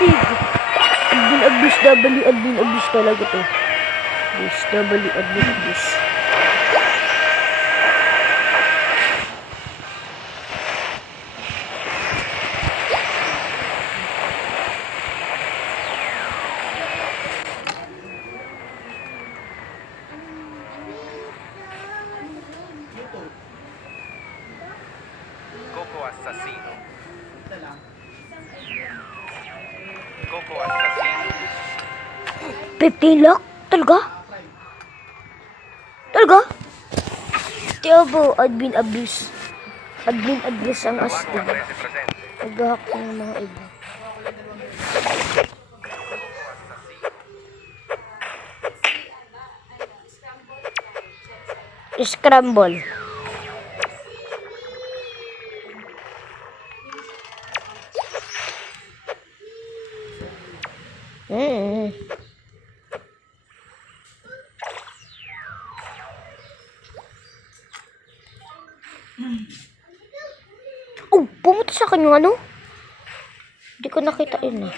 astig. Admin abuse, W admin abuse talaga to. This W admin abuse. Coco assassino. Coco assassino. 15 lock? Talaga? Talaga? Tiabo, admin abuse. Admin abuse ang astig. Prese presente. Nag-hack ng mga iba. Scramble. Oh, pumunta sa akin yung ano? Hindi ko nakita yun eh.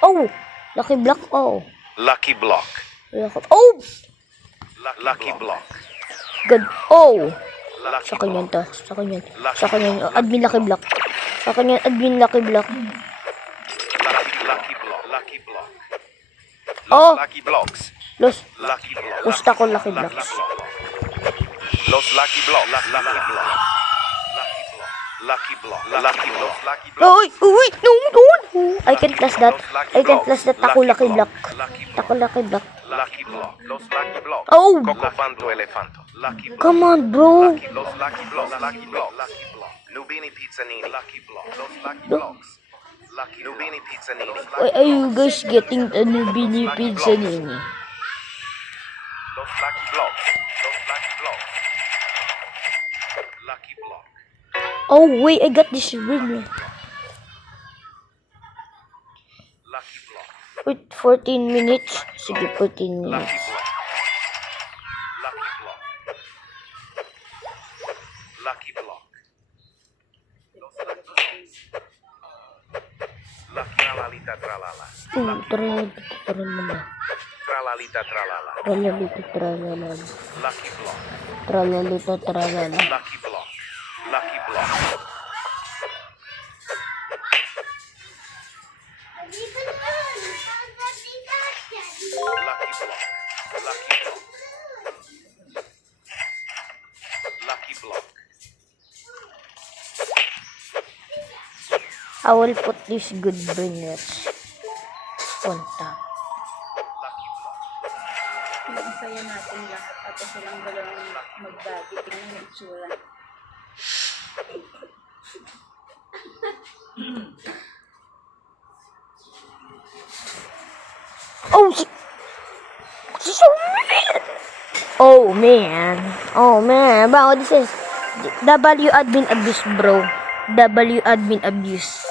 Oh! Lucky block, oh. Lucky block. Oh! Lucky block. Good. Oh! Lucky Sa kanya block. to. Sa kanya. Sa kanya. Admin lucky block. Sa kanya, admin lucky block. Lucky block. Lucky block. Oh! Lucky blocks. Los. Lucky block. Gusto ko lucky blocks. Los lucky block. Lucky block. Lucky block. Lucky block. Lucky block. Uy! Uy! No! No! I can't plus that. I can't plus that. Ako lucky block. Ako lucky block. Lucky block. Los lucky block. Oh! Coco fanto elefanto. Lucky block. Come on, bro. Los lucky blocks. Lucky block. Lucky block. Nubini pizzanini. Lucky block. Los lucky blocks. Lucky Nubini pizzanini. Why are you guys getting the Nubini pizza nini? Los lucky blocks. Los lucky blocks. Lucky block. Oh, wait. I got this ring. Lucky block. Wait, 14 minutes. Sige, 14 Lucky minutes. block. Lucky block. Lucky block. Lucky tralalita tralala. Tralala. Tralalita tralala. Tralalita, tralala. Lucky block. Tralalita, tralala. Lucky block. Lucky block. Lucky block. Lucky block. Lucky block. I will put this good bringers on top. Lucky block. Pinag-isaya natin lahat at silang dalawang magbagi. Tingnan yung itsura. Oh, si Oh man. Oh man. Bro, this is W admin abuse, bro. W admin abuse.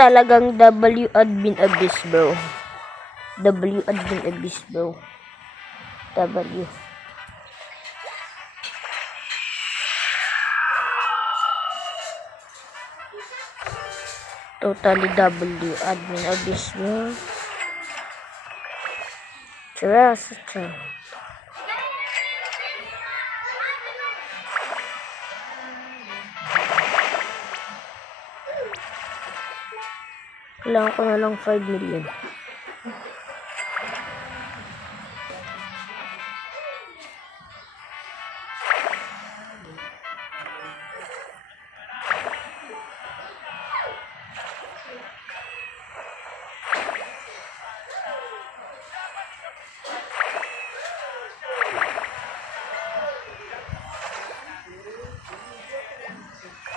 Talagang W admin abuse, bro. W admin abuse, bro. W. Totally W admin abuse, bro. Trust. Kailangan ko na lang 5 million.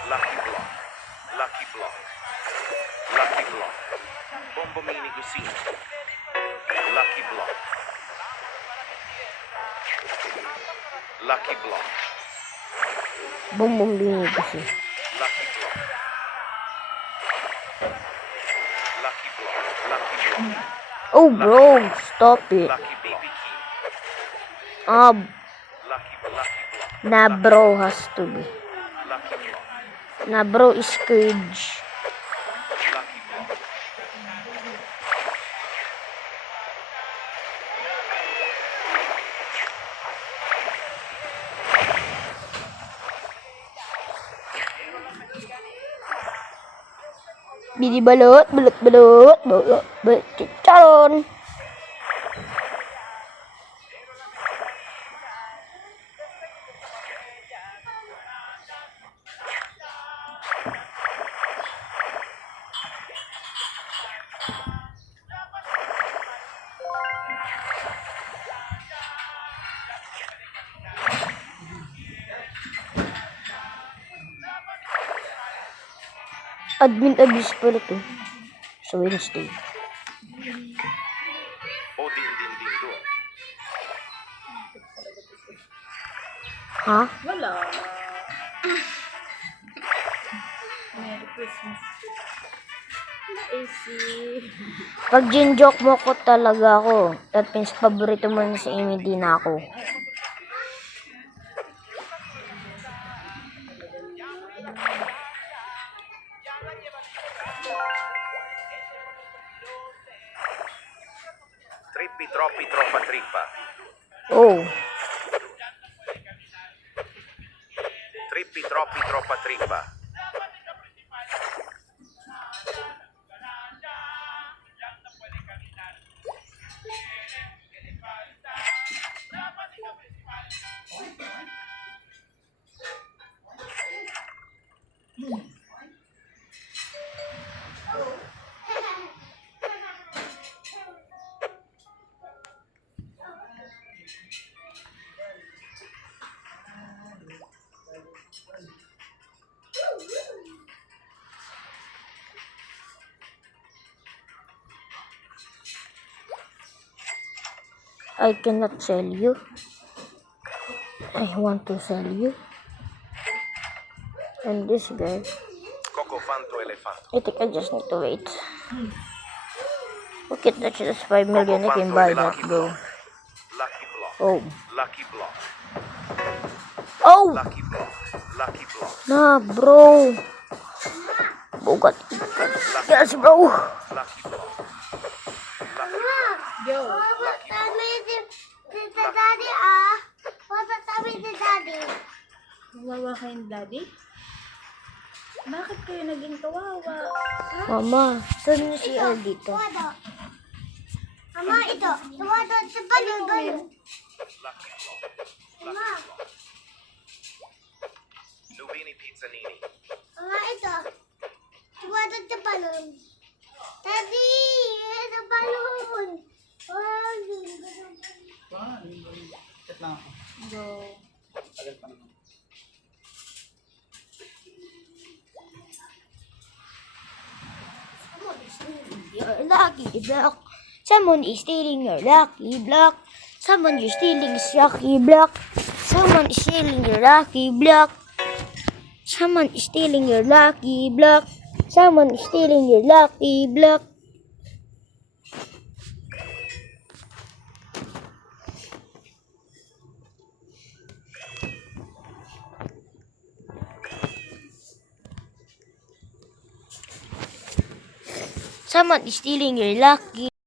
Lucky block. Lucky block. Lucky block. Bombomini Gusino. Lucky block. Lucky block. Bumbong din kasi. Lucky block. Lucky block. Oh, bro, stop it. Lucky baby key. Lucky block. Na bro has to be. Lucky block. Na bro is Scourge. Lucky block. Bidi balot, balot, chicharon. Admin abuse pala to. Sa Wednesday. O din do. Ha? Wala. Merry Christmas. AC. Pag gin-joke mo ko talaga ako. That means paborito mo na si Amy, di na ako. Trippi troppi troppa trippa. Oh. Trippi troppi troppa trippa. I cannot sell you. I want to sell you. And this guy. Coco fanto elefante. I think I just need to wait. Okay, that's just 5 million. I can buy that, bro. Lucky block. Oh. Lucky block. Oh! Lucky block. Lucky block. Nah, bro. Bukat. Yes, bro. Lucky block. Yo. Kawawa kayong daddy? Bakit kayo naging kawawa? Mama, saan niyo si Al dito? Mama, ito. Tumado sa balon. Mama, Nubini Pizzanini. mama, ito. Tumado sa balon. Daddy, ito balon. Go. Your lucky block. Someone is stealing your lucky block. Someone is stealing his lucky block. Someone is stealing your lucky block. Someone is stealing your lucky block. Someone is stealing your lucky block. Someone is stealing your lucky